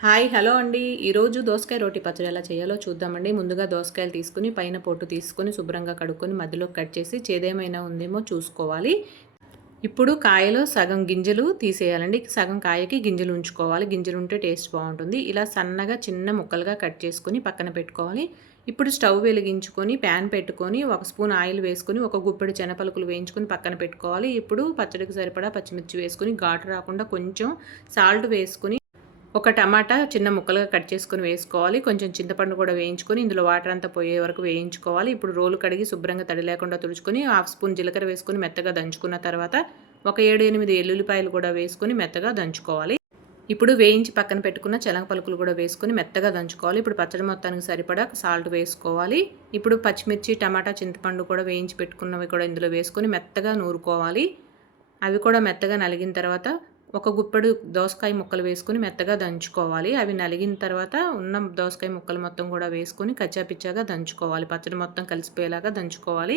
Hi hello అండి. ఈరోజు దోసకాయ రోటి పచ్చడి ఎలా చేయాలో చూద్దామండి. ముందుగా దోసకాయలు తీసుకొని పైన పొట్టు తీసుకొని శుభ్రంగా కడుక్కొని మధ్యలో కట్ చేసి చేదేమైనా ఉందేమో చూసుకోవాలి. ఇప్పుడు కాయలో సగం గింజలు తీసేయాలండి. సగం కాయకి గింజలు ఉంచుకోవాలి. గింజలు ఉంటే టేస్ట్ బాగుంటుంది. ఇలా సన్నగా చిన్న ముక్కలుగా కట్ చేసుకొని పక్కన పెట్టుకోవాలి. ఇప్పుడు స్టవ్ వెలిగించుకొని ప్యాన్ పెట్టుకొని 1 స్పూన్ ఆయిల్ వేసుకొని ఒక గుప్పెడు శనగపలుకులు వేయించుకొని పక్కన పెట్టుకోవాలి. ఇప్పుడు పచ్చడికి సరిపడా పచ్చిమిర్చి వేసుకొని ఘాటు రాకుండా కొంచెం సాల్ట్ వేసుకొని ఒక టమాటా చిన్న ముక్కలుగా కట్ చేసుకొని వేసుకోవాలి. కొంచెం చింతపండు కూడా వేయించుకొని ఇందులో వాటర్ అంతా పోయే వరకు వేయించుకోవాలి. ఇప్పుడు రోలు కడిగి శుభ్రంగా తడి లేకుండా తుడుచుకొని 1/2 స్పూన్ జీలకర్ర వేసుకొని మెత్తగా దంచుకున్న తర్వాత ఒక 7, 8 ఎల్లుల్లిపాయలు కూడా వేసుకొని మెత్తగా దంచుకోవాలి. ఇప్పుడు వేయించి పక్కన పెట్టుకున్న శనగ పలుకులు కూడా వేసుకొని మెత్తగా దంచుకోవాలి. ఇప్పుడు పచ్చడి మొత్తానికి సరిపడా సాల్ట్ వేసుకోవాలి. ఇప్పుడు పచ్చిమిర్చి, టమాటా, చింతపండు కూడా వేయించి పెట్టుకున్నవి కూడా ఇందులో వేసుకొని మెత్తగా నూరుకోవాలి. అవి కూడా మెత్తగా నలిగిన తర్వాత ఒక గుప్పెడు దోసకాయ ముక్కలు వేసుకొని మెత్తగా దంచుకోవాలి. అవి నలిగిన తర్వాత ఉన్న దోసకాయ ముక్కలు మొత్తం కూడా వేసుకొని కచ్చాపిచ్చాగా దంచుకోవాలి. పచ్చడి మొత్తం కలిసిపోయేలాగా దంచుకోవాలి.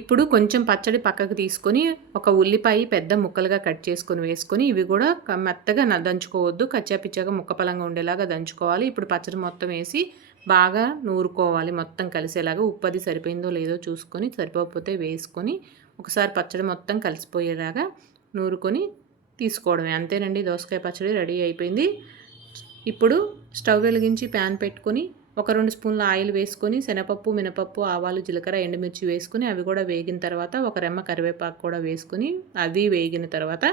ఇప్పుడు కొంచెం పచ్చడి పక్కకు తీసుకొని ఒక ఉల్లిపాయ పెద్ద ముక్కలుగా కట్ చేసుకొని వేసుకొని ఇవి కూడా మెత్తగా దంచుకోవద్దు. కచ్చాపిచ్చాగా ముక్కపలంగా ఉండేలాగా దంచుకోవాలి. ఇప్పుడు పచ్చడి మొత్తం వేసి బాగా నూరుకోవాలి. మొత్తం కలిసేలాగా ఉప్పు అది సరిపోయిందో లేదో చూసుకొని సరిపోకపోతే వేసుకొని ఒకసారి పచ్చడి మొత్తం కలిసిపోయేలాగా నూరుకొని తీసుకోవడమే. అంతేనండి, దోసకాయ పచ్చడి రెడీ అయిపోయింది. ఇప్పుడు స్టవ్ వెలిగించి ప్యాన్ పెట్టుకొని ఒక 2 స్పూన్ల ఆయిల్ వేసుకొని శనగపప్పు, మినపప్పు, ఆవాలు, జీలకర్ర, ఎండుమిర్చి వేసుకొని అవి కూడా వేగిన తర్వాత ఒక రెమ్మ కరివేపాకు కూడా వేసుకొని అది వేగిన తర్వాత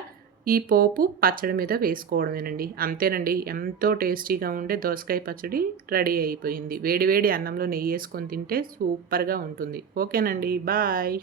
ఈ పోపు పచ్చడి మీద వేసుకోవడమేనండి. అంతేనండి, ఎంతో టేస్టీగా ఉండే దోసకాయ పచ్చడి రెడీ అయిపోయింది. వేడి వేడి అన్నంలో నెయ్యి వేసుకొని తింటే సూపర్గా ఉంటుంది. ఓకేనండి, బాయ్.